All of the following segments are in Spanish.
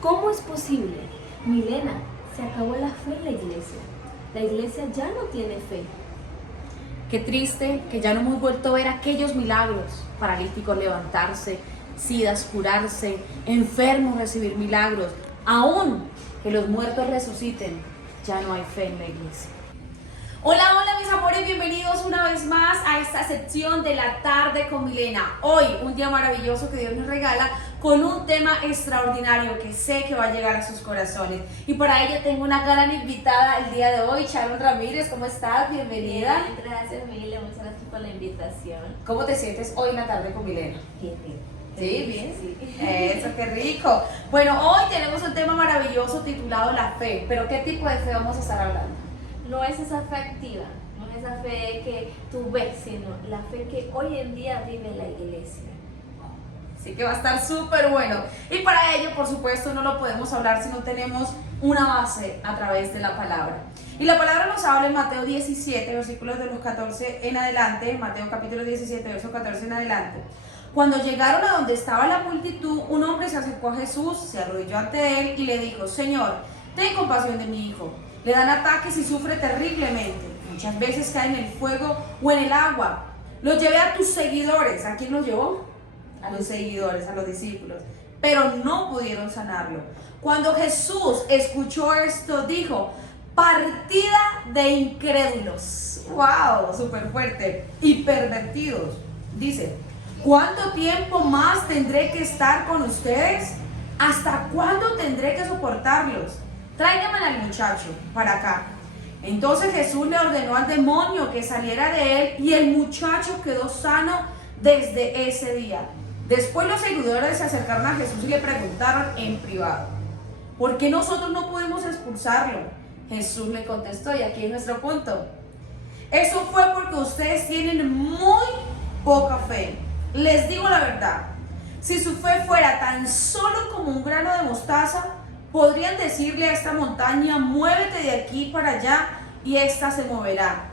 ¿Cómo es posible? Milena, se acabó la fe en la iglesia. La iglesia ya no tiene fe. Qué triste que ya no hemos vuelto a ver aquellos milagros, paralíticos levantarse, sidas curarse, enfermos recibir milagros, aún que los muertos resuciten, ya no hay fe en la iglesia. Hola, hola mis amores, bienvenidos una vez más a esta sección de la tarde con Milena. Hoy, un día maravilloso que Dios nos regala con un tema extraordinario que sé que va a llegar a sus corazones. Y para ello tengo una gran invitada el día de hoy, Sharon Ramírez. ¿Cómo estás? Bienvenida. Bien, gracias, Miguel, muchas gracias por la invitación. ¿Cómo te sientes hoy en la tarde con Milena? Bien, bien. Sí, bien. Sí. Eso, qué rico. Bueno, hoy tenemos un tema maravilloso titulado la fe. ¿Pero qué tipo de fe vamos a estar hablando? No es esa fe activa, no es esa fe que tú ves, sino la fe que hoy en día vive la iglesia. Así que va a estar súper bueno. Y para ello, por supuesto, no lo podemos hablar si no tenemos una base a través de la palabra. Y la palabra nos habla en Mateo 17, versículos de los 14 en adelante, Mateo capítulo 17, verso 14 en adelante. Cuando llegaron a donde estaba la multitud, un hombre se acercó a Jesús, se arrodilló ante él y le dijo: Señor, ten compasión de mi hijo. Le dan ataques y sufre terriblemente. Muchas veces cae en el fuego o en el agua. Lo llevé a tus seguidores. ¿A quién los llevó? A los seguidores, a los discípulos. Pero no pudieron sanarlo. Cuando Jesús escuchó esto, dijo: partida de incrédulos. ¡Wow! Súper fuerte. Y pervertidos. Dice: ¿cuánto tiempo más tendré que estar con ustedes? ¿Hasta cuándo tendré que soportarlos? Tráiganme al muchacho para acá. Entonces Jesús le ordenó al demonio que saliera de él y el muchacho quedó sano desde ese día. Después los seguidores se acercaron a Jesús y le preguntaron en privado: ¿por qué nosotros no podemos expulsarlo? Jesús le contestó, y aquí es nuestro punto: eso fue porque ustedes tienen muy poca fe. Les digo la verdad, si su fe fuera tan solo como un grano de mostaza, podrían decirle a esta montaña: muévete de aquí para allá, y ésta se moverá.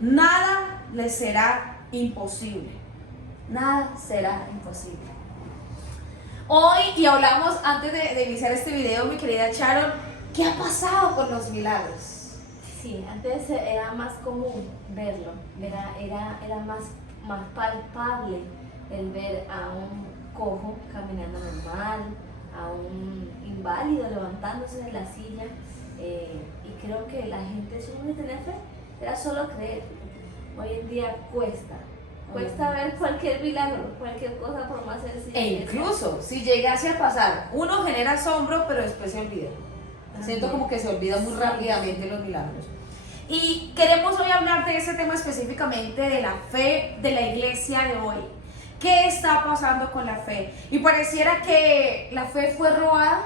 Nada les será imposible. Nada será imposible. Hoy, y hablamos antes de iniciar este video, mi querida Sharon, ¿qué ha pasado con los milagros? Sí, antes era más común verlo, era más palpable el ver a un cojo caminando normal, a un inválido levantándose de la silla, y creo que la gente solo de tener fe era solo creer. Hoy en día cuesta ver cualquier milagro, cualquier cosa por más sencilla. E incluso si llegase a pasar, uno genera asombro, pero después se olvida. Siento como que se olvida muy rápidamente los milagros. Y queremos hoy hablar de ese tema específicamente, de la fe de la iglesia de hoy. ¿Qué está pasando con la fe? Y pareciera que la fe fue robada,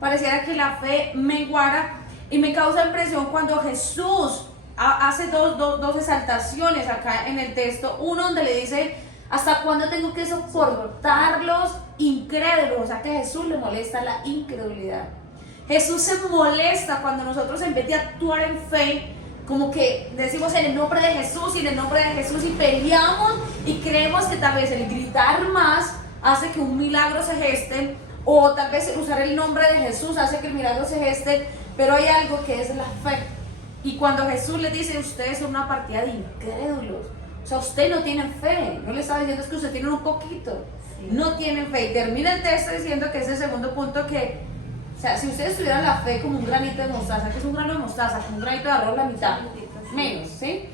pareciera que la fe menguara, y me causa impresión cuando Jesús hace dos exaltaciones acá en el texto. Uno donde le dice: ¿hasta cuándo tengo que soportarlos incrédulos? O sea que a Jesús le molesta la incredulidad. Jesús se molesta cuando nosotros, en vez de actuar en fe, como que decimos en el nombre de Jesús y en el nombre de Jesús, y peleamos y creemos que tal vez el gritar más hace que un milagro se geste, o tal vez usar el nombre de Jesús hace que el milagro se geste, pero hay algo que es la fe. Y cuando Jesús le dice: ustedes son una partida de incrédulos, o sea, usted no tiene fe, no le está diciendo es que usted tiene un poquito, sí. No tienen fe. Y termina el texto diciendo que es el segundo punto, que o sea, si ustedes tuvieran la fe como un granito de mostaza, que es un grano de mostaza, como un granito de arroz la mitad, menos, ¿sí?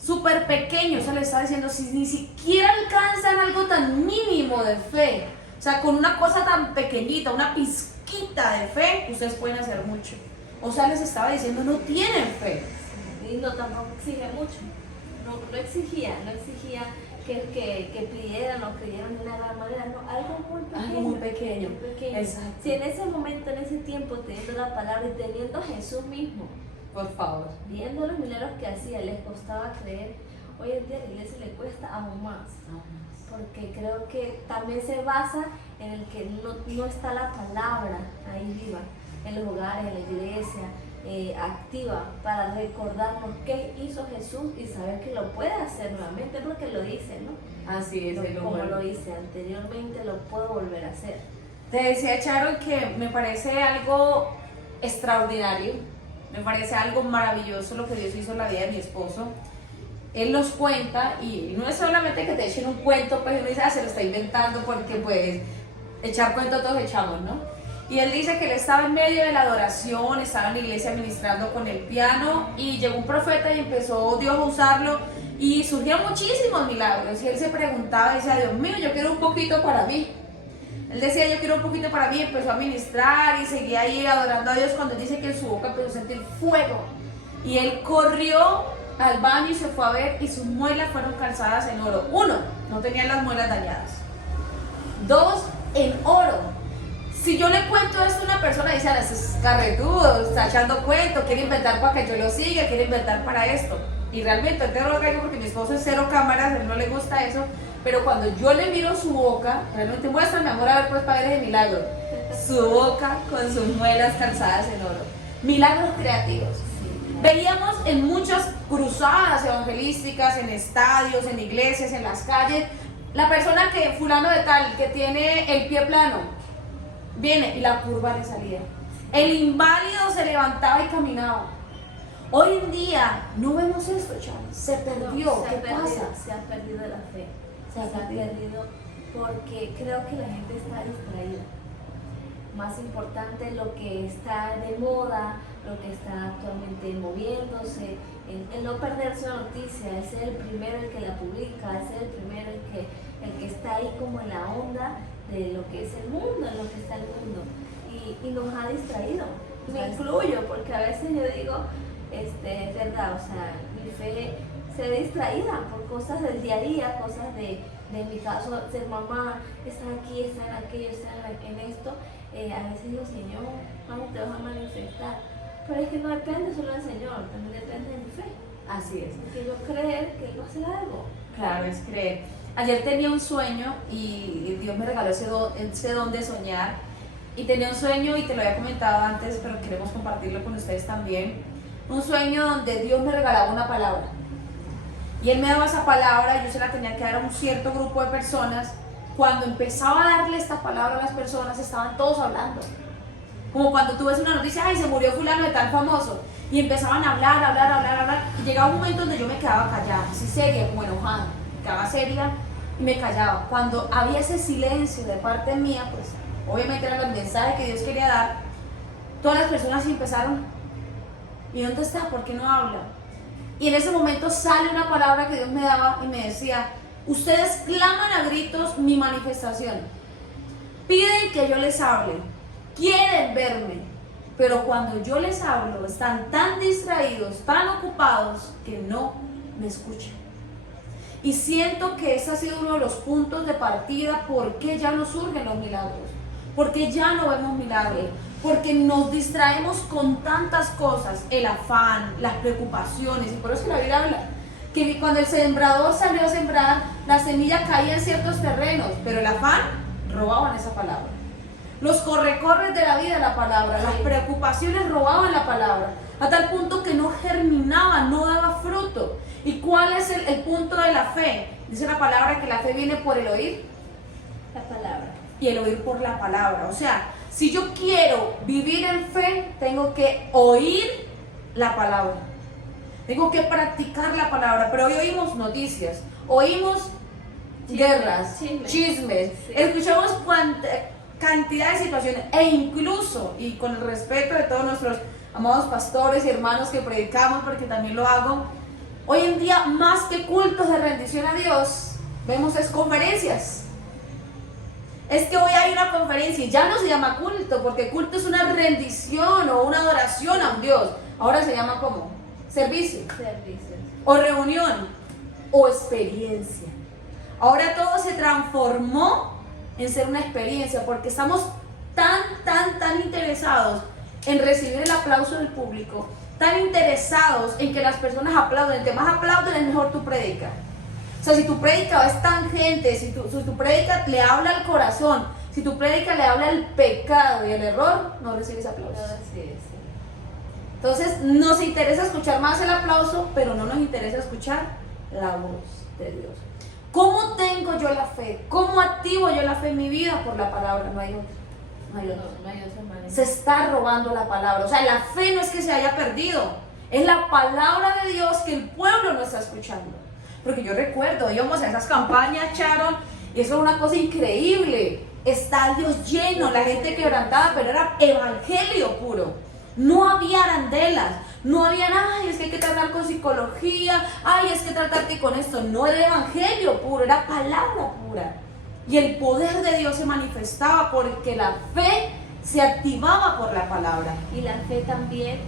Súper pequeño, o sea, le está diciendo, si ni siquiera alcanzan algo tan mínimo de fe, o sea, con una cosa tan pequeñita, una pizquita de fe, ustedes pueden hacer mucho. O sea, les estaba diciendo, no tienen fe. Y no, tampoco exige mucho, no exigía que pidieran o creyeran de una gran manera, no, algo muy pequeño. Exacto. Si en ese momento, en ese tiempo, teniendo la palabra y teniendo a Jesús mismo, por favor, viendo los milagros que hacía, les costaba creer, hoy en día a la iglesia le cuesta aún más, porque creo que también se basa en el que no está la palabra ahí viva, en los hogares, en la iglesia, activa, para recordarnos qué hizo Jesús y saber que lo puede hacer nuevamente, porque lo dice, ¿no? Así es, Como lo hice anteriormente, lo puedo volver a hacer. Te decía, Sharon, que me parece algo extraordinario, me parece algo maravilloso lo que Dios hizo en la vida de mi esposo. Él nos cuenta, y no es solamente que te echen un cuento, pues uno dice, se lo está inventando porque pues echar cuento todos echamos, ¿no? Y él dice que él estaba en medio de la adoración, estaba en la iglesia ministrando con el piano y llegó un profeta y empezó Dios a usarlo y surgían muchísimos milagros y él se preguntaba y decía, Dios mío, yo quiero un poquito para mí. Él decía, yo quiero un poquito para mí, empezó a ministrar y seguía ahí adorando a Dios cuando él dice que en su boca empezó a sentir fuego. Y él corrió al baño y se fue a ver y sus muelas fueron calzadas en oro. 1, no tenían las muelas dañadas. 2, en oro. Si yo le cuento esto a una persona, dice, ese es carretudo, está echando cuentos, quiere inventar para que yo lo siga, quiere inventar para esto. Y realmente te lo caigo porque mi esposo es 0 cámaras, a él no le gusta eso. Pero cuando yo le miro su boca, realmente muéstrame, amor, a ver, pues, padre de milagro. Su boca con sus muelas calzadas en oro. Milagros creativos. Veíamos en muchas cruzadas evangelísticas, en estadios, en iglesias, en las calles, la persona que, fulano de tal, que tiene el pie plano, viene y la curva le salía. El inválido se levantaba y caminaba. Hoy en día no vemos esto, Charles. Se perdió. No, ¿Qué pasa? Se ha perdido la fe. Se ha perdido porque creo que la gente está distraída. Más importante lo que está de moda, lo que está actualmente moviéndose, el no perderse una noticia, es el primero el que la publica, es el primero el que está ahí como en la onda de lo que es el mundo, en lo que está el mundo. Y nos ha distraído. Me incluyo porque a veces yo digo, es verdad, o sea, mi fe se ve distraída por cosas del día a día, cosas de mi caso, ser mamá, estar aquí, estar en aquello, estar en esto. A veces digo, Señor, ¿cómo te vas a manifestar? Pero es que no depende solo del Señor, también depende de mi fe. Así es. Porque yo creer que Él va a hacer algo. Claro, es creer. Ayer tenía un sueño y Dios me regaló ese don de soñar. Y tenía un sueño, y te lo había comentado antes, pero queremos compartirlo con ustedes también. Un sueño donde Dios me regalaba una palabra. Y Él me daba esa palabra y yo se la tenía que dar a un cierto grupo de personas. Cuando empezaba a darle esta palabra a las personas, estaban todos hablando. Como cuando tú ves una noticia, ay, se murió fulano de tal famoso. Y empezaban a hablar. Y llegaba un momento donde yo me quedaba callada, así seria, como enojada. Me quedaba seria y me callaba. Cuando había ese silencio de parte mía, pues obviamente era el mensaje que Dios quería dar. Todas las personas empezaron, ¿y dónde está? ¿Por qué no habla? Y en ese momento sale una palabra que Dios me daba y me decía, ustedes claman a gritos mi manifestación. Piden que yo les hable. Quieren verme. Pero cuando yo les hablo, están tan distraídos, tan ocupados, que no me escuchan. Y siento que ese ha sido uno de los puntos de partida por qué ya no surgen los milagros. Porque ya no vemos milagros. Porque nos distraemos con tantas cosas, el afán, las preocupaciones. Y por eso la Biblia habla que cuando el sembrador salió a sembrar, la semilla caía en ciertos terrenos, pero el afán robaban esa palabra. Los corre-corres de la vida, la palabra, las preocupaciones robaban la palabra, a tal punto que no germinaba, no daba fruto. ¿Y cuál es el punto de la fe? Dice la palabra que la fe viene por el oír La palabra. y el oír por la palabra. O sea, si yo quiero vivir en fe, tengo que oír la palabra. Tengo que practicar la palabra. Pero hoy oímos noticias, oímos guerras, chismes, Sí. escuchamos cantidad de situaciones e incluso, y con el respeto de todos nuestros amados pastores y hermanos que predicamos, porque también lo hago, hoy en día más que cultos de rendición a Dios, vemos es conferencias. Es que hoy hay una conferencia y ya no se llama culto, porque culto es una rendición o una adoración a un Dios. Ahora se llama ¿cómo? Servicio. Servicios. O reunión. O experiencia. Ahora todo se transformó en ser una experiencia, porque estamos tan interesados en recibir el aplauso del público, tan interesados en que las personas aplauden. Entre más aplauden, es mejor tu predica. O sea, si tu prédica es tangente, si tu prédica le habla al corazón, si tu prédica le habla al pecado y al error, no recibes aplausos. Sí. Entonces, nos interesa escuchar más el aplauso, pero no nos interesa escuchar la voz de Dios. ¿Cómo tengo yo la fe? ¿Cómo activo yo la fe en mi vida? Por la palabra, no hay otra. No hay otro. No hay otra manera. Se está robando la palabra. O sea, la fe no es que se haya perdido, es la palabra de Dios que el pueblo no está escuchando. Porque yo recuerdo, íbamos a esas campañas, Sharon, y eso era una cosa increíble. Estadios llenos, la gente quebrantada, pero era evangelio puro. No había arandelas, no había nada, ay, es que hay que tratar con psicología, ay, es que tratarte con esto. No era evangelio puro, era palabra pura. Y el poder de Dios se manifestaba porque la fe se activaba por la palabra. Y la fe también,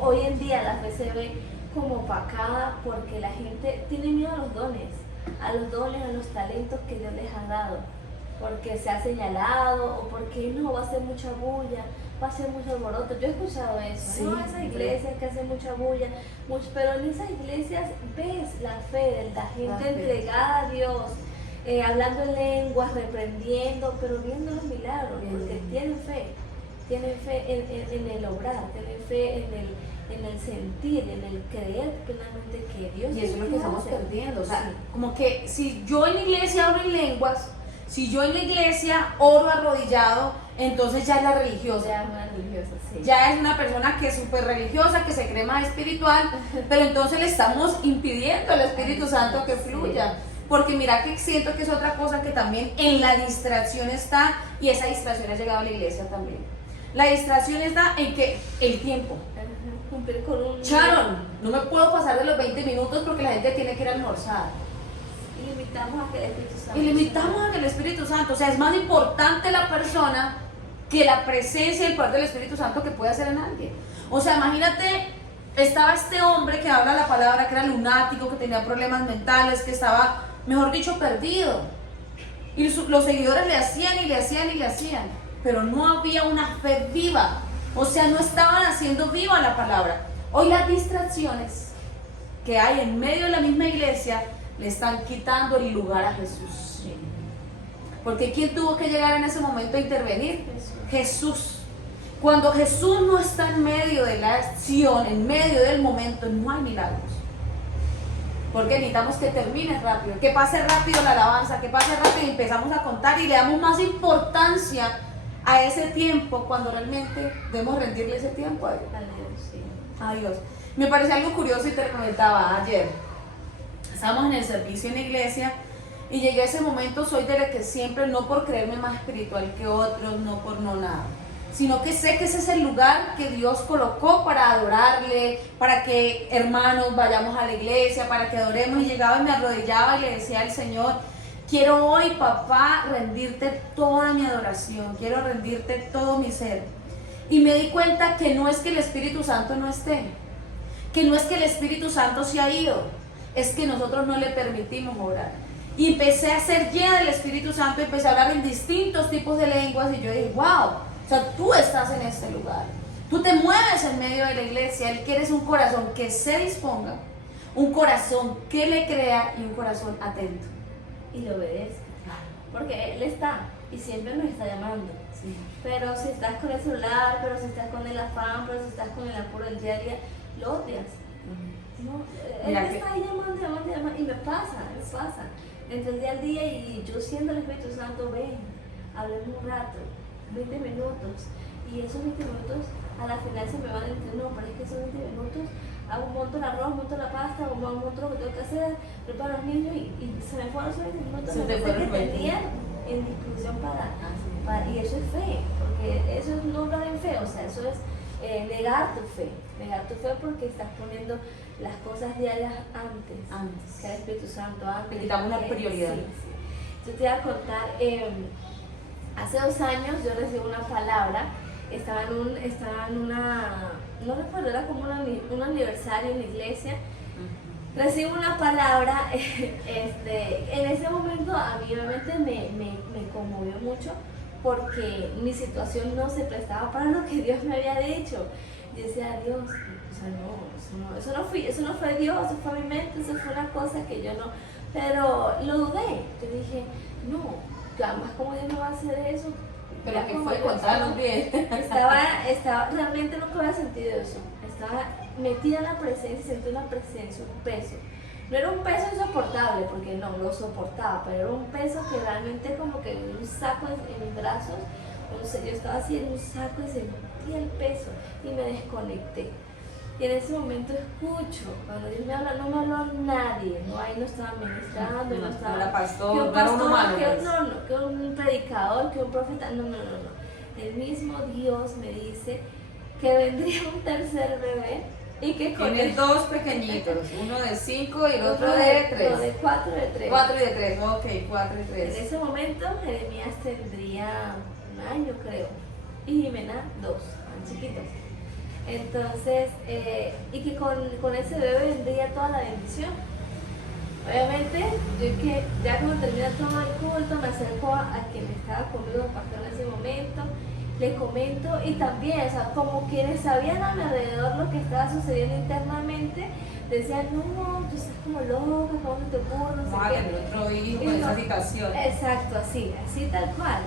hoy en día la fe se ve como opacada porque la gente tiene miedo a los dones, a los talentos que Dios les ha dado, porque se ha señalado o porque no, va a ser mucha bulla, va a ser mucho alboroto. Yo he escuchado eso, Sí, no, esas iglesias que hacen mucha bulla, pero en esas iglesias ves la fe de la gente entregada a Dios, hablando en lenguas, reprendiendo, pero viendo los milagros, porque tienen fe en el obrar, tienen fe en el sentir, en el creer plenamente que Dios. Y eso es lo que estamos hace. perdiendo. O sea, Sí. como que si yo en la iglesia hablo en lenguas, si yo en la iglesia oro arrodillado, entonces ya es la religiosa. Ya es una religiosa, sí. Ya es una persona que es súper religiosa, que se cree más espiritual, pero entonces le estamos impidiendo al Espíritu Santo que fluya. Porque mira que siento que es otra cosa que también en la distracción está, y esa distracción ha llegado a la iglesia también. La distracción está en que el tiempo. Cumplir con un... Sharon, no me puedo pasar de los 20 minutos porque la gente tiene que ir a almorzar. Y limitamos a que el Espíritu Santo... Y limitamos a que el Espíritu Santo, o sea, es más importante la persona que la presencia y el poder del Espíritu Santo que puede hacer en alguien. O sea, imagínate, estaba este hombre que habla la palabra, que era lunático, que tenía problemas mentales, que estaba, mejor dicho, perdido. Y los seguidores le hacían y le hacían y le hacían, pero no había una fe viva. O sea, no estaban haciendo viva la palabra. Hoy las distracciones que hay en medio de la misma iglesia le están quitando el lugar a Jesús. Porque ¿quién tuvo que llegar en ese momento a intervenir? Jesús. Cuando Jesús no está en medio de la acción, en medio del momento, no hay milagros. Porque necesitamos que termine rápido, que pase rápido la alabanza, que pase rápido y empezamos a contar y le damos más importancia a ese tiempo cuando realmente debemos rendirle ese tiempo a Dios. A Dios. Me parece algo curioso y te lo comentaba ayer. Estábamos en el servicio en la iglesia y llegué a ese momento, soy de la que siempre, no por creerme más espiritual que otros, no por no nada, sino que sé que ese es el lugar que Dios colocó para adorarle, para que hermanos vayamos a la iglesia, para que adoremos. Y llegaba y me arrodillaba y le decía al Señor: quiero hoy, papá, rendirte toda mi adoración, quiero rendirte todo mi ser. Y me di cuenta que no es que el Espíritu Santo no esté, que no es que el Espíritu Santo se ha ido, es que nosotros no le permitimos orar. Y empecé a ser llena del Espíritu Santo, empecé a hablar en distintos tipos de lenguas y yo dije: wow, o sea, tú estás en este lugar, tú te mueves en medio de la iglesia. Él quiere un corazón que se disponga, un corazón que le crea y un corazón atento. Y lo obedezca, porque Él está y siempre nos está llamando. Sí. Pero si estás con el celular, pero si estás con el afán, pero si estás con el apuro del día a día, lo odias. No, Él está ahí llamando, y me pasa. Entre el día al día y yo siendo el Espíritu Santo, ven, hablemos un rato, 20 minutos, y esos 20 minutos a la final se me van a decir: no, pero es que esos 20 minutos monto el arroz, monto la pasta, o monto lo que tengo que hacer, preparo a los niños y se me fueron esos 20 minutos. Se te fueron que tenían en disposición y eso es fe, porque eso es no hablar en fe, o sea, eso es negar tu fe porque estás poniendo las cosas diarias antes que el Espíritu Santo, antes. Le quitamos la prioridad. Sí. Yo te voy a contar, hace 2 años yo recibí una palabra, estaba en una, no recuerdo, era como un aniversario en la iglesia. Recibo una palabra, en ese momento a mí obviamente me conmovió mucho porque mi situación no se prestaba para lo que Dios me había dicho. Yo decía: Dios, o sea, no, eso no fue Dios, eso fue mi mente, eso fue una cosa que yo no, pero lo dudé. Yo dije: no, además, ¿cómo Dios no va a hacer eso? Pero que fue, contarnos bien. Estaba, realmente nunca había sentido eso. Estaba metida en la presencia, sentí una presencia, un peso. No era un peso insoportable, porque no, lo soportaba, pero era un peso que realmente como que un saco en mis brazos, yo estaba así en un saco y sentí el peso y me desconecté. Y en ese momento escucho, cuando Dios me habla, no me habló nadie, no, ahí no estaba ministrando, no estaba la pastor, que un no era un humano, que, pues. no, que un predicador, que un profeta, no. El mismo Dios me dice que vendría un tercer bebé y que con Tienes él, dos pequeñitos, uno de 5 y el otro otro de 3. no, de 4 de 3. 4 y de 3, ok, 4 y En 3. ese momento Jeremías tendría 1 año, creo, y Jimena 2, tan chiquitos. Entonces, y que con ese bebé vendría toda la bendición. Obviamente, yo que ya cuando termina todo el culto, me acerco a quien estaba conmigo, pastor en ese momento, le comento y también, o sea, como quienes sabían a mi alrededor lo que estaba sucediendo internamente, decían, no, tú estás como loca, ¿cómo te ocurre? No sé Vamos a qué. tener otro hijo Y con no, esa situación. Exacto, así tal cual.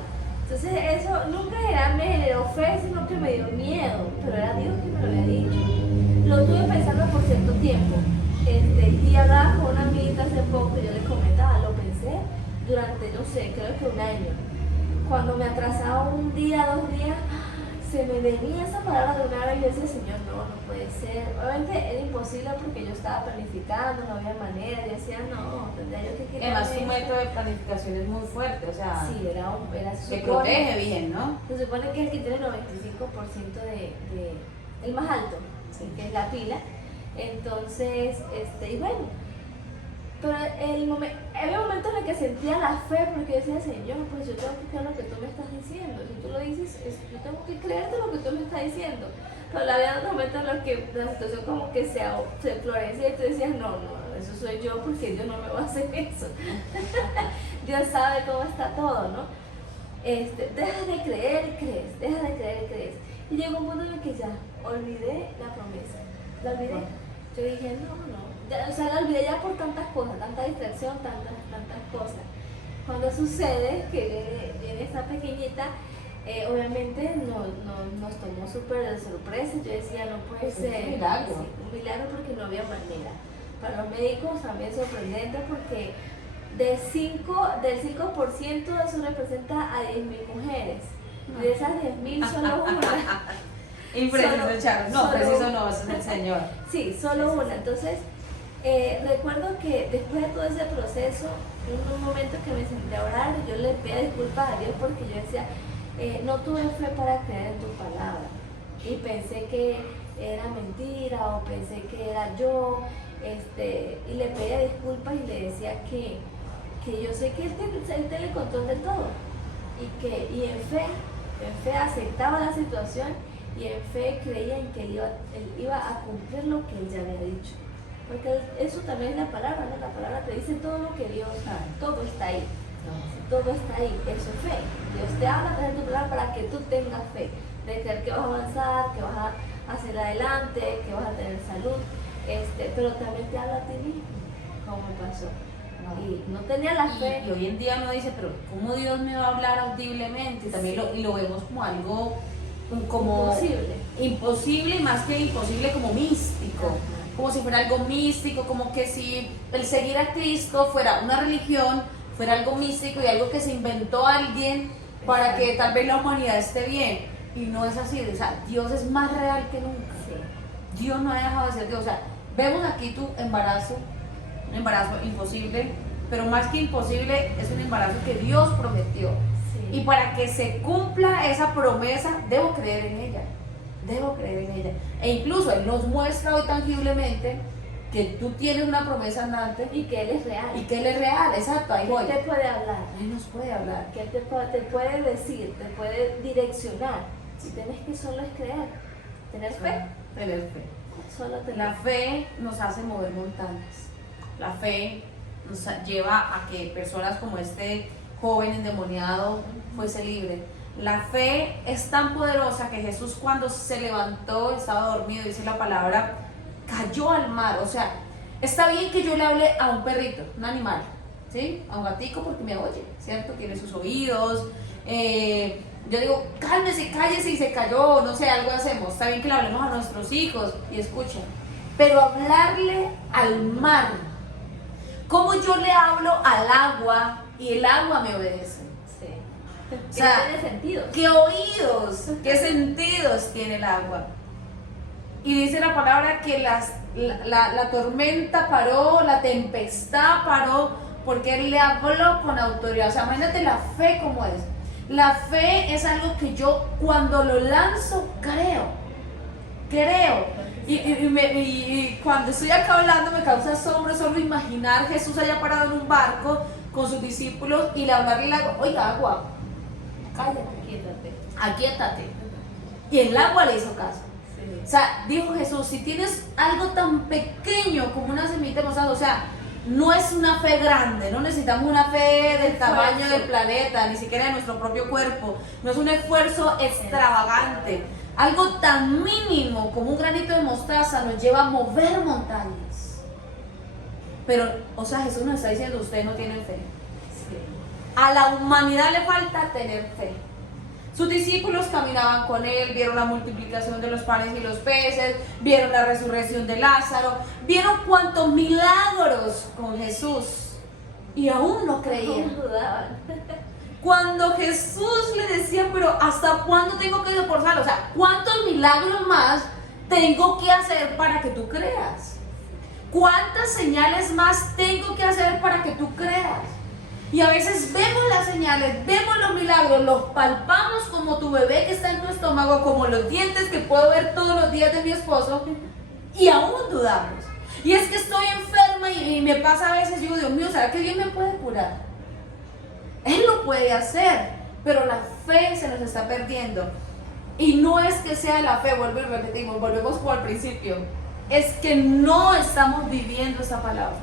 Entonces eso nunca me generó fe, sino que me dio miedo, pero era Dios que me lo había dicho. Lo estuve pensando por cierto tiempo. Y hablaba con una amiguita hace poco y yo le comentaba, lo pensé durante, no sé, creo que 1 año. Cuando me atrasaba 1 día, 2 días, se me venía esa palabra de una vez y yo decía, Señor, no puede ser. Obviamente era imposible porque yo estaba planificando, no había manera. Yo decía, no, tendría yo que quitarme. Además, tu esto. método de planificación es muy fuerte, o sea, Sí, era que protege bien, ¿no? Se supone que es el que tiene el 95% el más alto, Sí. que es la pila. Entonces, y bueno, pero había momentos en el que sentía la fe porque yo decía, Señor, pues yo tengo que creer lo que tú me estás diciendo. Si tú lo dices, yo tengo que creerte lo que tú me estás diciendo. Pero había otros momentos en los que la situación como que se florecía y tú decías, no, eso soy yo porque Dios no me va a hacer eso. Dios sabe cómo está todo, ¿no? Dejas de creer y crees, dejas de creer y crees. Y llegó un punto en el que ya olvidé la promesa, la olvidé. Yo dije, no, ya, o sea, la olvidé ya por tantas cosas, tanta distracción, tantas cosas. Cuando sucede que viene esta pequeñita, obviamente nos tomó súper de sorpresa. Yo decía, no puede ser. Un milagro. Sí, un milagro porque no había manera. Para los médicos también sorprendente porque del 5% eso representa a 10.000 mujeres. De esas 10.000 solo una. Impreciso, Charo. No, solo- preciso no, ese es el Señor. Sí, solo una. Entonces, recuerdo que después de todo ese proceso, hubo un momento que me senté a orar y yo le pedía disculpas a Dios porque yo decía, no tuve fe para creer en tu palabra. Y pensé que era mentira o pensé que era yo. Y le pedía disculpas y le decía que yo sé que él tiene el control de todo. Y en fe aceptaba la situación y en fe creía en que él iba a cumplir lo que él ya había dicho. Porque eso también es la palabra, ¿no? La palabra te dice todo lo que Dios sabe, todo está ahí. Todo está ahí, eso es fe. Dios te habla a través de tu palabra para que tú tengas fe, de creer que vas a avanzar, que vas a hacer adelante, que vas a tener salud, pero también te habla a ti mismo, como me pasó. Y no tenía la fe. Y hoy en día uno dice, pero ¿cómo Dios me va a hablar audiblemente? También lo vemos como algo como imposible, más que imposible, como místico. Como si fuera algo místico, como que si el seguir a Cristo fuera una religión, fuera algo místico y algo que se inventó alguien para que tal vez la humanidad esté bien. Y no es así, o sea, Dios es más real que nunca. Dios no ha dejado de ser Dios. O sea, vemos aquí tu embarazo, un embarazo imposible, pero más que imposible es un embarazo que Dios prometió. Sí. Y para que se cumpla esa promesa, debo creer en ella. Debo creer en ella. E incluso Él nos muestra hoy tangiblemente que tú tienes una promesa andante Y que Él es real. y que Él es real. Exacto, ahí Que voy. Él te puede hablar. Él nos puede hablar. Que Él te puede decir, te puede direccionar. Si tienes que solo es creer. Tener fe. Tener fe. Solo tener La fe nos hace mover montañas. La fe nos lleva a que personas como este joven endemoniado fuese libre. La fe es tan poderosa que Jesús, cuando se levantó, estaba dormido, dice la palabra, cayó al mar. O sea, está bien que yo le hable a un perrito, un animal, ¿sí? A un gatico porque me oye, ¿cierto? Tiene sus oídos. Yo digo, cálmese, cállese y se cayó, no sé, algo hacemos. Está bien que le hablemos a nuestros hijos y escuchen. Pero hablarle al mar, ¿cómo yo le hablo al agua y el agua me obedece? Sí. O sea, tiene sentido. ¿qué oídos, qué sentidos tiene el agua? Y dice la palabra que la tormenta paró, la tempestad paró, porque Él le habló con autoridad. O sea, imagínate la fe como es. La fe es algo que yo cuando lo lanzo creo. Y cuando estoy acá hablando me causa asombro solo imaginar Jesús allá parado en un barco con sus discípulos y le hablarle al agua, oiga agua, cállate, aquíétate. Y el agua le hizo caso. Sí. O sea, dijo Jesús, si tienes algo tan pequeño como una semilla de mostaza, o sea, no es una fe grande, no necesitamos una fe del tamaño del planeta, ni siquiera de nuestro propio cuerpo, no es un esfuerzo extravagante. Algo tan mínimo como un granito de mostaza nos lleva a mover montañas. Pero, o sea, Jesús nos está diciendo, ustedes no tienen fe. Sí. A la humanidad le falta tener fe. Sus discípulos caminaban con Él, vieron la multiplicación de los panes y los peces, vieron la resurrección de Lázaro, vieron cuantos milagros con Jesús y aún no creían. Aún dudaban. Cuando Jesús le decía, pero ¿hasta cuándo tengo que soportar? O sea, ¿cuántos milagros más tengo que hacer para que tú creas? ¿Cuántas señales más tengo que hacer para que tú creas? Y a veces vemos las señales, vemos los milagros, los palpamos como tu bebé que está en tu estómago, como los dientes que puedo ver todos los días de mi esposo, y aún dudamos. Y es que estoy enferma y me pasa a veces, digo, Dios mío, ¿será que Dios me puede curar? Él lo puede hacer, pero la fe se nos está perdiendo. Y no es que sea la fe, vuelvo y repetimos, volvemos como al principio, es que no estamos viviendo esa palabra.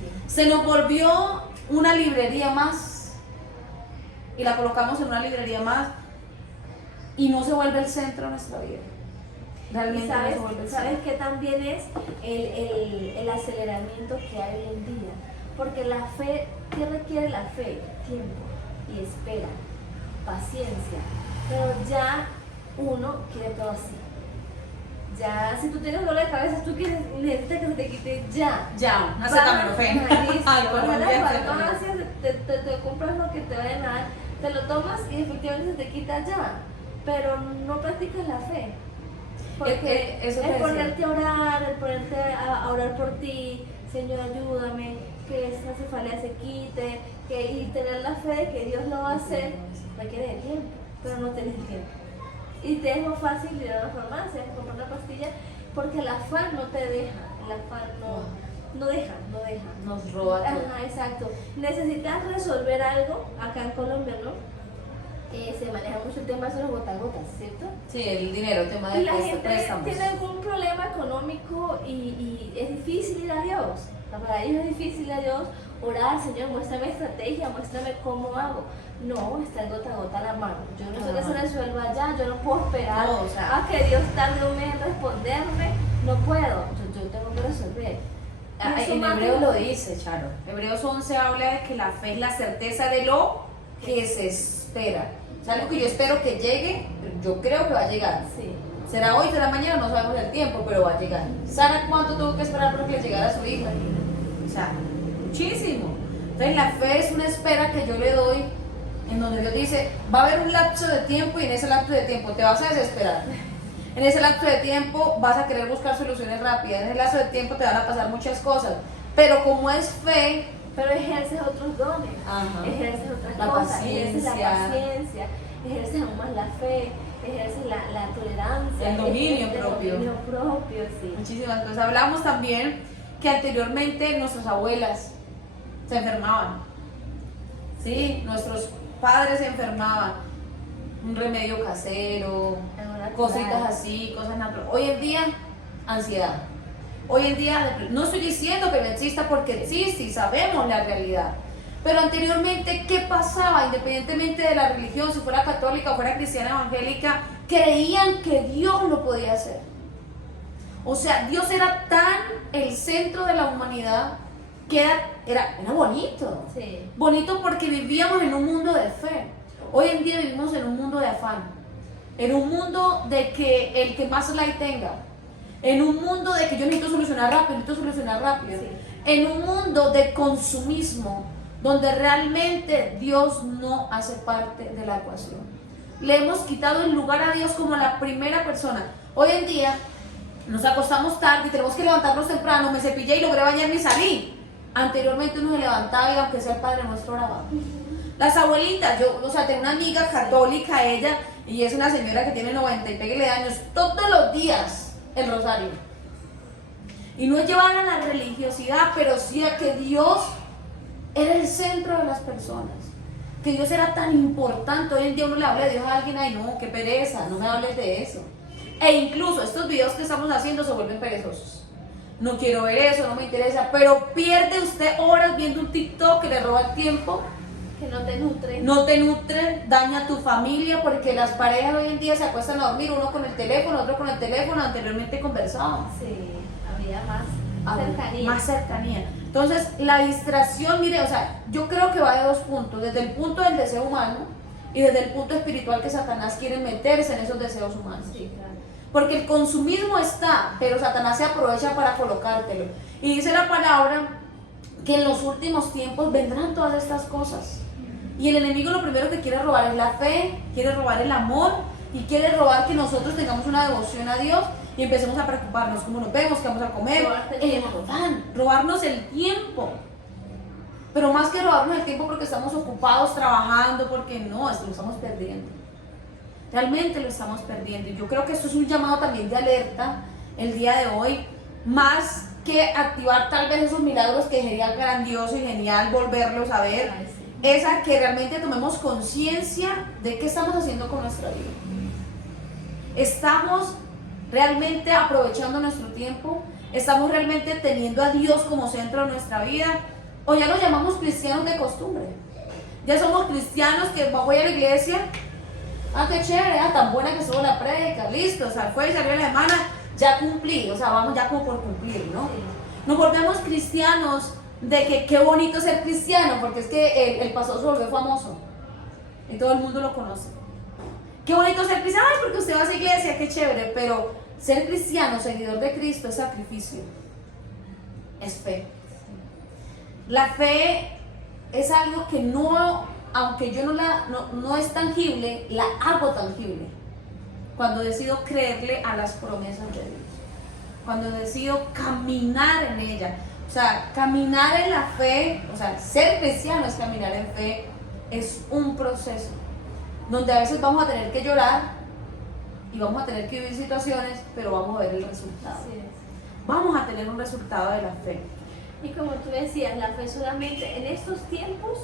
Sí. Se nos volvió una librería más y la colocamos en una librería más y no se vuelve el centro de nuestra vida. Realmente Y sabes, no se vuelve el ¿sabes centro. qué también es el aceleramiento que hay hoy en día? Porque la fe, ¿qué requiere la fe? Tiempo y espera, paciencia. Pero ya uno quiere todo así. Ya, si tú tienes dolor de cabeza, tú necesitas que se te quite ya. Ya, acetaminofén. Ay, Vas por a la favor, farmacia, te compras lo que te vayan a dar, te lo tomas y efectivamente se te quita ya. Pero no practicas la fe. Porque Eso te el decía. ponerte a orar, el ponerte a orar por ti, Señor, ayúdame, que esa cefalea se quite, y tener la fe de que Dios lo va a hacer, requiere de tiempo, pero no tienes tiempo. Y te es más fácil ir a la farmacia, comprar una pastilla, porque el afán no te deja, el afán no deja. Nos roba todo. Ajá, exacto. Necesitas resolver algo, acá en Colombia, ¿no? Se maneja mucho el tema de los gota a gotas, ¿cierto? Sí, el dinero, el tema Y de la gente préstamos. tiene algún problema económico y es difícil ir a Dios. Para ellos es difícil ir a Dios, orar, Señor, muéstrame estrategia, muéstrame cómo hago. No, está el gota a gota a la mano. Yo no sé qué se resuelva allá, yo no puedo esperar No, o sea, a que Dios tarde un mes en responderme. No puedo, yo tengo que resolver. Y eso En más Hebreo que- lo dice, Charo. Hebreos 11 habla de que la fe es la certeza de lo que se espera. O sea, algo que yo espero que llegue, yo creo que va a llegar. Sí. Será hoy, será mañana, no sabemos el tiempo, pero va a llegar. Sara, ¿cuánto tuvo que esperar para que le llegara a su hija? O sea, muchísimo. Entonces, la fe es una espera que yo le doy, en donde Dios dice, va a haber un lapso de tiempo y en ese lapso de tiempo te vas a desesperar. En ese lapso de tiempo vas a querer buscar soluciones rápidas. En ese lapso de tiempo te van a pasar muchas cosas. Pero como es fe, Pero ejerces otros dones, Ajá. ejerces otras La cosas, ejerces la paciencia. paciencia, ejerces aún más la fe, ejerces la tolerancia, El dominio ejerces propio. El dominio propio, sí. muchísimas cosas. Hablamos también que anteriormente nuestras abuelas se enfermaban. Sí, nuestros padres se enfermaban. Un remedio casero, Algo cositas natural. así, cosas naturales. Hoy en día, ansiedad. Hoy en día, no estoy diciendo que no exista porque existe y sabemos la realidad. Pero anteriormente, ¿qué pasaba? Independientemente de la religión, si fuera católica o fuera cristiana evangélica, creían que Dios lo podía hacer. O sea, Dios era tan el centro de la humanidad que era bonito. Sí. Bonito porque vivíamos en un mundo de fe. Hoy en día vivimos en un mundo de afán. En un mundo de que el que más like tenga. En un mundo de que yo necesito solucionar rápido, Sí. En un mundo de consumismo, donde realmente Dios no hace parte de la ecuación. Le hemos quitado el lugar a Dios como la primera persona. Hoy en día nos acostamos tarde y tenemos que levantarnos temprano, me cepillé y logré bañarme y salí. Anteriormente uno se levantaba y aunque sea el Padre Nuestro oraba. Las abuelitas, yo, tengo una amiga católica, ella, y es una señora que tiene 90 y pégale años, todos los días el rosario. Y no es llevar a la religiosidad, pero sí a que Dios era el centro de las personas. Que Dios era tan importante. Hoy en día uno le habla de Dios a alguien, ay no, qué pereza, no me hables de eso. E incluso estos videos que estamos haciendo se vuelven perezosos. No quiero ver eso, no me interesa. Pero pierde usted horas viendo un TikTok que le roba el tiempo. Que no te nutre. No te nutre, daña a tu familia, porque las parejas hoy en día se acuestan a dormir, uno con el teléfono, otro con el teléfono, anteriormente conversaban. Sí, había más cercanía. Más cercanía. Entonces, la distracción, mire, yo creo que va de dos puntos, desde el punto del deseo humano y desde el punto espiritual que Satanás quiere meterse en esos deseos humanos. Sí, claro. Porque el consumismo está, pero Satanás se aprovecha para colocártelo. Y dice la palabra que en los últimos tiempos vendrán todas estas cosas. Y el enemigo lo primero que quiere robar es la fe, quiere robar el amor y quiere robar que nosotros tengamos una devoción a Dios y empecemos a preocuparnos cómo nos vemos, qué vamos a comer, robarnos el tiempo. Pero más que robarnos el tiempo porque estamos ocupados trabajando, porque no, esto lo estamos perdiendo. Realmente lo estamos perdiendo. Y yo creo que esto es un llamado también de alerta el día de hoy, más que activar tal vez esos milagros que sería grandioso y genial volverlos a ver. Ay, sí. Es a que realmente tomemos conciencia de qué estamos haciendo con nuestra vida. ¿Estamos realmente aprovechando nuestro tiempo? ¿Estamos realmente teniendo a Dios como centro de nuestra vida? ¿O ya nos llamamos cristianos de costumbre? Ya somos cristianos que voy a la iglesia, qué chévere, tan buena que estuvo la prédica, listo, fue y salió la semana, ya cumplí, vamos ya como por cumplir, ¿no? Nos volvemos cristianos de que qué bonito ser cristiano, porque es que el pastor se volvió famoso y todo el mundo lo conoce. Qué bonito ser cristiano, ay, porque usted va a esa iglesia, qué chévere, pero ser cristiano, seguidor de Cristo, es sacrificio, es fe. La fe es algo que no, aunque yo no es tangible, la hago tangible cuando decido creerle a las promesas de Dios, cuando decido caminar en ella. Caminar en la fe, ser cristiano es caminar en fe, es un proceso donde a veces vamos a tener que llorar y vamos a tener que vivir situaciones, pero vamos a ver el resultado. Así es. Vamos a tener un resultado de la fe. Y como tú decías, la fe solamente en estos tiempos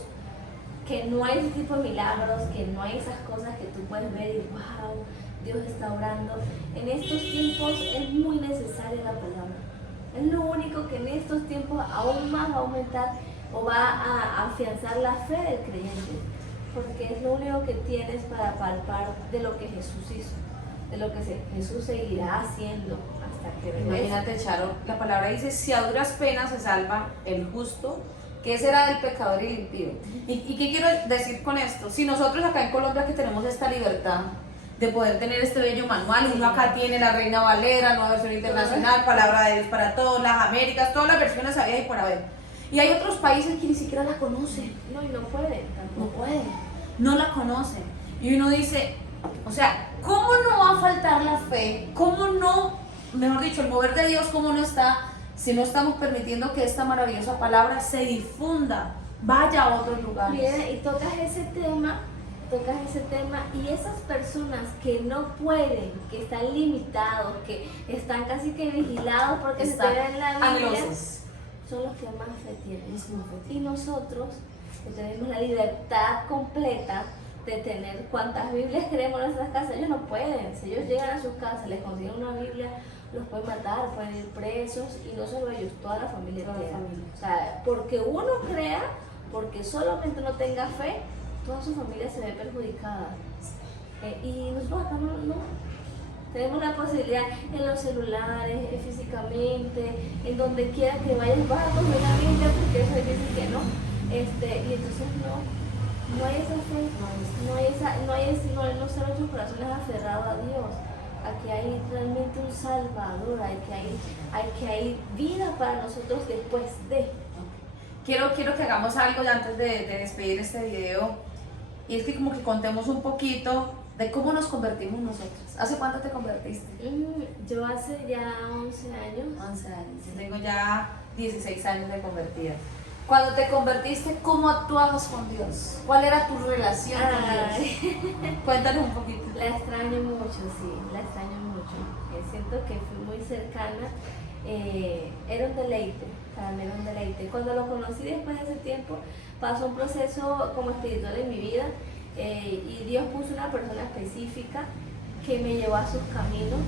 que no hay ese tipo de milagros, que no hay esas cosas que tú puedes ver y wow, Dios está obrando. En estos tiempos es muy necesaria la palabra. Es lo único que en estos tiempos aún más va a aumentar o va a afianzar la fe del creyente, porque es lo único que tienes para palpar de lo que Jesús hizo, de lo que Jesús seguirá haciendo hasta que regrese. Imagínate, Charo, la palabra dice, si a duras penas se salva el justo, ¿qué será del pecador y el impío? ¿Y qué quiero decir con esto? Si nosotros acá en Colombia que tenemos esta libertad de poder tener este bello manual, uno acá tiene la Reina Valera, Nueva Versión Internacional, Palabra de Dios para Todos, las Américas, todas las versiones habidas y por haber. Y hay otros países que ni siquiera la conocen. No, y no pueden No tampoco. pueden, no la conocen. Y uno dice, ¿cómo no va a faltar la fe? ¿Cómo no, mejor dicho, el mover de Dios, cómo no está, si no estamos permitiendo que esta maravillosa palabra se difunda, vaya a otros lugares? Bien, y tocas ese tema y esas personas que no pueden, que están limitados, que están casi que vigilados porque se te ve en la Biblia, ansiosos. son los que más fe tienen. Y nosotros, que tenemos la libertad completa de tener cuantas Biblias queremos en nuestras casas, ellos no pueden. Si ellos llegan a sus casas, les consiguen una Biblia, los pueden matar, pueden ir presos, y no solo ellos, toda la familia queda. Porque uno crea, porque solamente no tenga fe, toda su familia se ve perjudicada. Y nosotros acá no tenemos la posibilidad en los celulares, físicamente, en donde quiera que vayas, vas a coger la Biblia, porque eso dicen que no. Y entonces no hay esa fe, no están nuestros corazones aferrados a Dios. Aquí hay realmente un Salvador, hay que hay vida para nosotros después de. quiero que hagamos algo ya antes de despedir este video. Y es que como que contemos un poquito de cómo nos convertimos nosotros. ¿Hace cuánto te convertiste? Yo hace ya 11 años. 11 años. Yo tengo ya 16 años de convertida. Cuando te convertiste, ¿cómo actuabas con Dios? ¿Cuál era tu relación con Dios? Cuéntanos un poquito. La extraño mucho, sí, la extraño mucho. Siento que fui muy cercana. Era un deleite, para mí era un deleite. Cuando lo conocí después de ese tiempo, pasó un proceso como espiritual en mi vida y Dios puso una persona específica que me llevó a sus caminos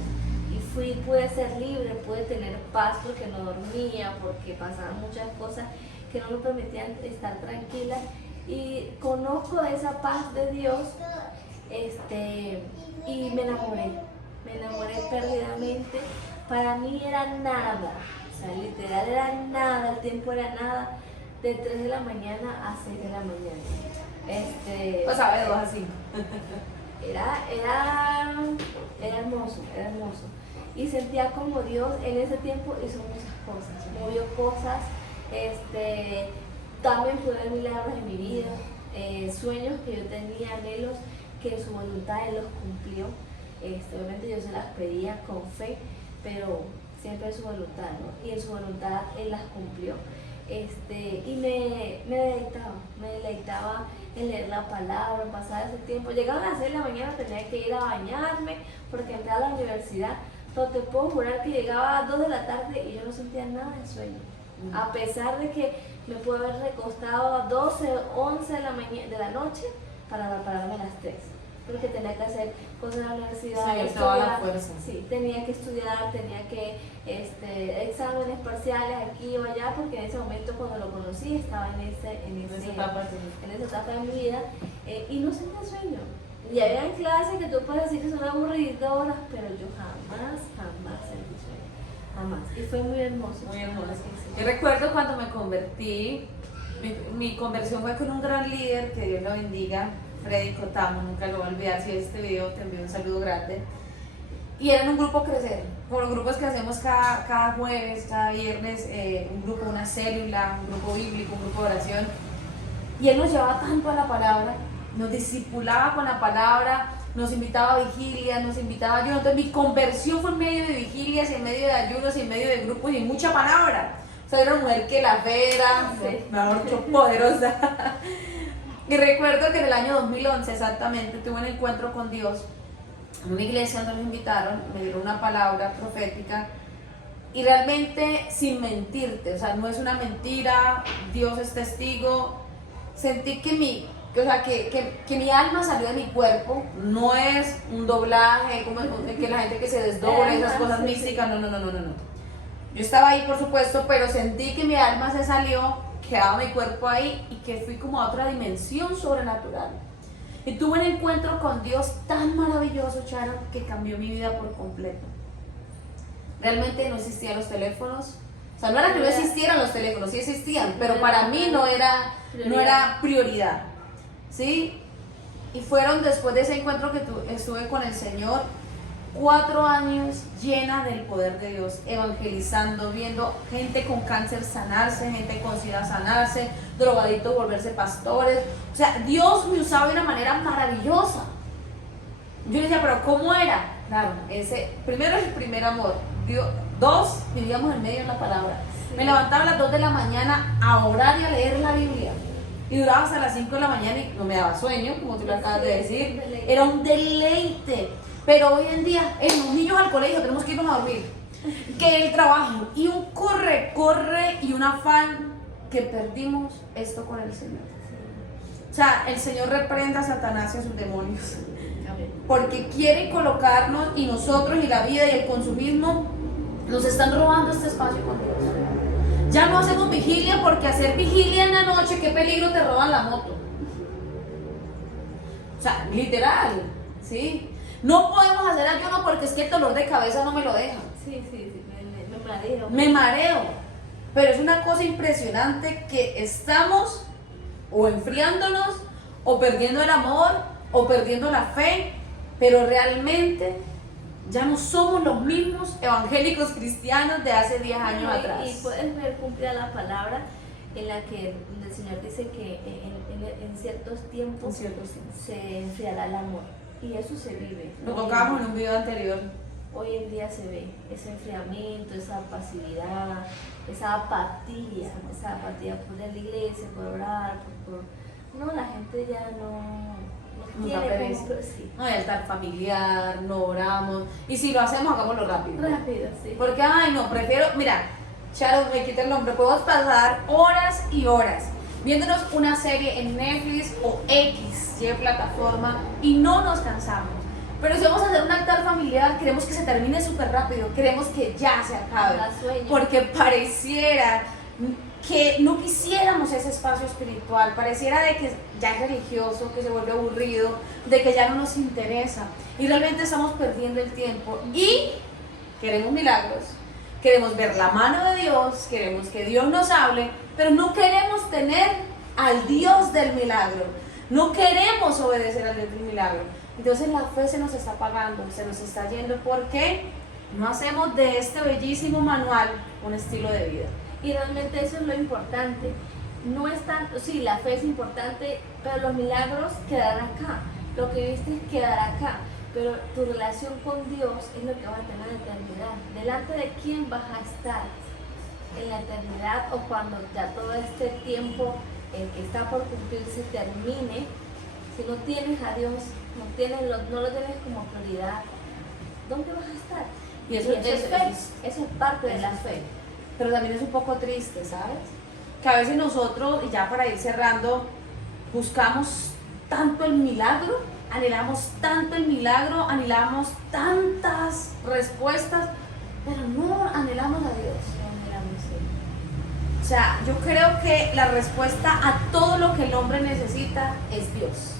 y pude ser libre, pude tener paz porque no dormía, porque pasaban muchas cosas que no me permitían estar tranquila y conozco esa paz de Dios y me enamoré perdidamente. Para mí era nada, o sea, literal era nada, el tiempo era nada, de 3 de la mañana a 6 de la mañana. Pasaba de 2 a 5. Era hermoso, era hermoso. Y sentía como Dios en ese tiempo hizo muchas cosas, movió cosas, también pude ver milagros en mi vida, sueños que yo tenía, anhelos, que en su voluntad Él los cumplió. Obviamente yo se las pedía con fe, pero siempre en su voluntad, ¿no? Y en su voluntad Él las cumplió. Y me deleitaba en leer la palabra, en pasar ese tiempo. Llegaba a las 6 de la mañana, tenía que ir a bañarme porque entraba a la universidad, pero te puedo jurar que llegaba a las 2 de la tarde y yo no sentía nada de sueño. A pesar de que me pude haber recostado a 12, 11 de la noche para pararme a las 3. Porque tenía que hacer cosas en la universidad, sí, toda la fuerza. Sí, tenía que estudiar, tenía que exámenes parciales aquí o allá, porque en ese momento cuando lo conocí estaba en esa etapa de mi vida y no sentía sueño. Y había clases que tú puedes decir que son aburridoras, pero yo jamás sentí sueño, jamás. Y fue muy hermoso. Muy hermoso. Sí. Yo recuerdo cuando me convertí, mi conversión fue con un gran líder, que Dios lo bendiga, Freddy Cotamo, nunca lo voy a olvidar. Si ves este video te envío un saludo grande. Y era un grupo crecer, como los grupos que hacemos cada jueves, cada viernes, un grupo, una célula, un grupo bíblico, un grupo de oración. Y él nos llevaba tanto a la palabra, nos discipulaba con la palabra, nos invitaba a vigilias, nos invitaba a ayuno. Entonces mi conversión fue en medio de vigilias, en medio de ayunos, en medio de grupos y mucha palabra. O sea, era una mujer que la fe era, mejor dicho, poderosa. Y recuerdo que en el año 2011 exactamente tuve un encuentro con Dios en una iglesia donde nos invitaron, me dieron una palabra profética y realmente sin mentirte, o sea, no es una mentira, Dios es testigo, sentí que mi alma salió de mi cuerpo, no es un doblaje, como que la gente que se desdobla, esas cosas místicas, no. Yo estaba ahí por supuesto, pero sentí que mi alma se salió, quedaba mi cuerpo ahí y que fui como a otra dimensión sobrenatural. Y tuve un encuentro con Dios tan maravilloso, Charo, que cambió mi vida por completo. Realmente no existían los teléfonos. O sea, no era que no existieran los teléfonos, sí existían, pero para mí no era prioridad. ¿Sí? Y fueron después de ese encuentro que estuve con el Señor, 4 años llena del poder de Dios, evangelizando, viendo gente con cáncer sanarse, gente con sida sanarse, drogadictos volverse pastores. O sea, Dios me usaba de una manera maravillosa. Yo le decía, pero ¿cómo era? Claro, primero es el primer amor. 2, vivíamos en medio de la palabra. Sí. Me levantaba a las 2 de la mañana a orar y a leer la Biblia. Y duraba hasta las 5 de la mañana y no me daba sueño, como tú lo acabas de decir. Era un deleite. Pero hoy en día, los niños al colegio tenemos que irnos a dormir, que el trabajo y un corre y un afán, que perdimos esto con el Señor. O sea, el Señor reprenda a Satanás y a sus demonios, porque quiere colocarnos, y nosotros y la vida y el consumismo nos están robando este espacio con Dios. Ya no hacemos vigilia, porque hacer vigilia en la noche, qué peligro, te roban la moto. O sea, literal, ¿sí? No podemos hacer ayuno porque es que el dolor de cabeza no me lo deja. Sí, me mareo. Me mareo. Pero es una cosa impresionante que estamos o enfriándonos, o perdiendo el amor, o perdiendo la fe, pero realmente ya no somos los mismos evangélicos cristianos de hace 10 años atrás. Y puedes ver cumplir la palabra en la que donde el Señor dice que en ciertos tiempos se enfriará el amor. Y eso se vive. Lo tocamos en un video anterior. Hoy en día se ve ese enfriamiento, esa pasividad, esa apatía por ir a la iglesia, por orar, No, la gente ya no Nos da tiene pereza. como... Sí. No hay altar familiar, no oramos. Y si lo hacemos, hagámoslo rápido. Rápido, sí. Porque, ay, no, prefiero, mira, Sharon, me quita el nombre, podemos pasar horas y horas viéndonos una serie en Netflix o X, Y plataforma, y no nos cansamos. Pero si vamos a hacer un altar familiar, queremos que se termine súper rápido, queremos que ya se acabe. Da sueño. Porque pareciera que no quisiéramos ese espacio espiritual, pareciera de que ya es religioso, que se vuelve aburrido, de que ya no nos interesa. Y realmente estamos perdiendo el tiempo. Y queremos milagros, queremos ver la mano de Dios, queremos que Dios nos hable, pero no queremos tener al Dios del milagro, no queremos obedecer al Dios del milagro. Entonces la fe se nos está apagando, se nos está yendo porque no hacemos de este bellísimo manual un estilo de vida. Y realmente eso es lo importante. No es tanto, sí, la fe es importante, pero los milagros quedarán acá. Lo que viste quedará acá. Pero tu relación con Dios es lo que va a tener en la eternidad. ¿Delante de quién vas a estar en la eternidad o cuando ya todo este tiempo que está por cumplirse termine? Si no tienes a Dios, no lo tienes como prioridad, ¿dónde vas a estar? Y eso es fe, eso es parte de la fe. Pero también es un poco triste, ¿sabes? Que a veces nosotros, y ya para ir cerrando, buscamos tanto el milagro, anhelamos tanto el milagro, anhelamos tantas respuestas, pero no anhelamos a Dios. O sea, yo creo que la respuesta a todo lo que el hombre necesita es Dios.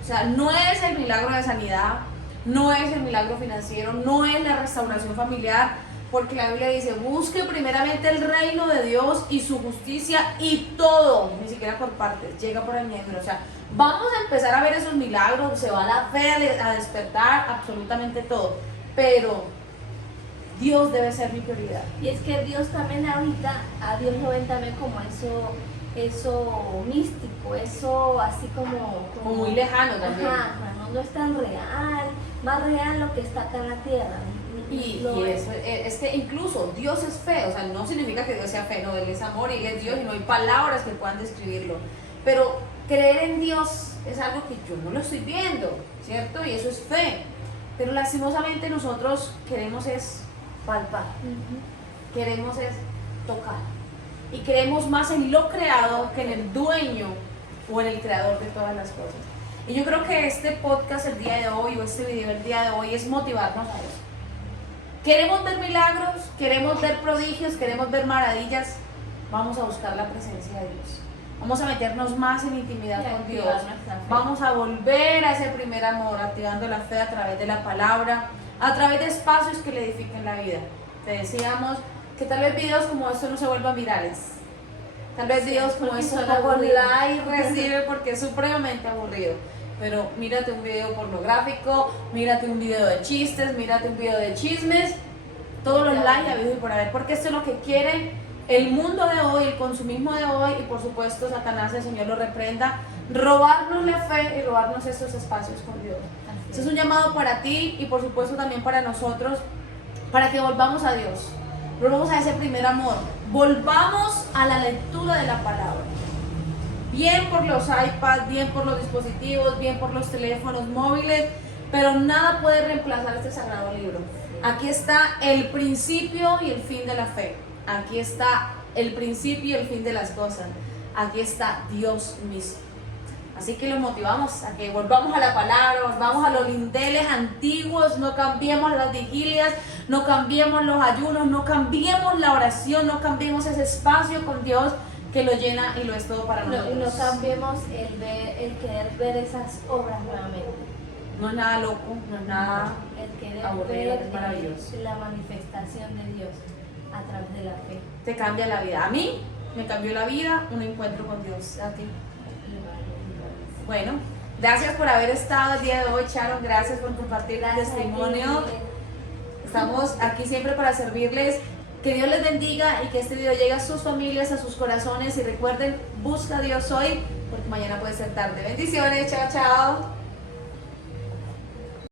O sea, no es el milagro de sanidad, no es el milagro financiero, no es la restauración familiar, porque la Biblia dice, busque primeramente el reino de Dios y su justicia y todo, ni siquiera por partes, llega por añadir. O sea, vamos a empezar a ver esos milagros, se va la fe a despertar, absolutamente todo, pero Dios debe ser mi prioridad. Y es que Dios también ahorita, a Dios lo ven también como eso místico, eso así como Muy lejano también. Ajá, no es tan real, más real lo que está acá en la tierra. Y Lo eso, es que incluso Dios es fe, o sea, no significa que Dios sea fe, no, Él es amor y Él es Dios y no hay palabras que puedan describirlo. Pero creer en Dios es algo que yo no lo estoy viendo, ¿cierto? Y eso es fe. Pero lastimosamente nosotros queremos es palpar, queremos es tocar. Y creemos más en lo creado que en el dueño o en el creador de todas las cosas. Y yo creo que este podcast el día de hoy o este video el día de hoy es motivarnos a eso. Queremos ver milagros, queremos ver prodigios, queremos ver maravillas. Vamos a buscar la presencia de Dios. Vamos a meternos más en intimidad con Dios. Vamos a volver a ese primer amor, activando la fe a través de la palabra, a través de espacios que le edifiquen la vida. Te decíamos que tal vez videos como estos no se vuelvan virales. Tal vez videos como porque estos son poco aburridos. like recibe porque es supremamente aburrido. Pero mírate un video pornográfico, mírate un video de chistes, mírate un video de chismes, todos los likes habidos y por haber, porque esto es lo que quiere el mundo de hoy, el consumismo de hoy, y por supuesto Satanás, el Señor lo reprenda, robarnos la fe y robarnos estos espacios con Dios. Este es un llamado para ti y por supuesto también para nosotros, para que volvamos a Dios, volvamos a ese primer amor, volvamos a la lectura de la palabra. Bien por los iPads, bien por los dispositivos, bien por los teléfonos móviles, pero nada puede reemplazar este sagrado libro. Aquí está el principio y el fin de la fe. Aquí está el principio y el fin de las cosas. Aquí está Dios mismo. Así que los motivamos a que volvamos a la palabra, volvamos a los lindeles antiguos, no cambiemos las vigilias, no cambiemos los ayunos, no cambiemos la oración, no cambiemos ese espacio con Dios que lo llena y lo es todo para nosotros. Y no cambiemos el querer ver esas obras nuevamente. No es nada loco, no es nada El querer aburrido, ver es maravilloso. la manifestación de Dios a través de la fe. Te cambia la vida. A mí me cambió la vida un encuentro con Dios. A ti. Bueno, gracias por haber estado el día de hoy, Sharon. Gracias por compartir el testimonio. Estamos aquí siempre para servirles. Que Dios les bendiga y que este video llegue a sus familias, a sus corazones. Y recuerden, busca a Dios hoy, porque mañana puede ser tarde. Bendiciones, chao, chao.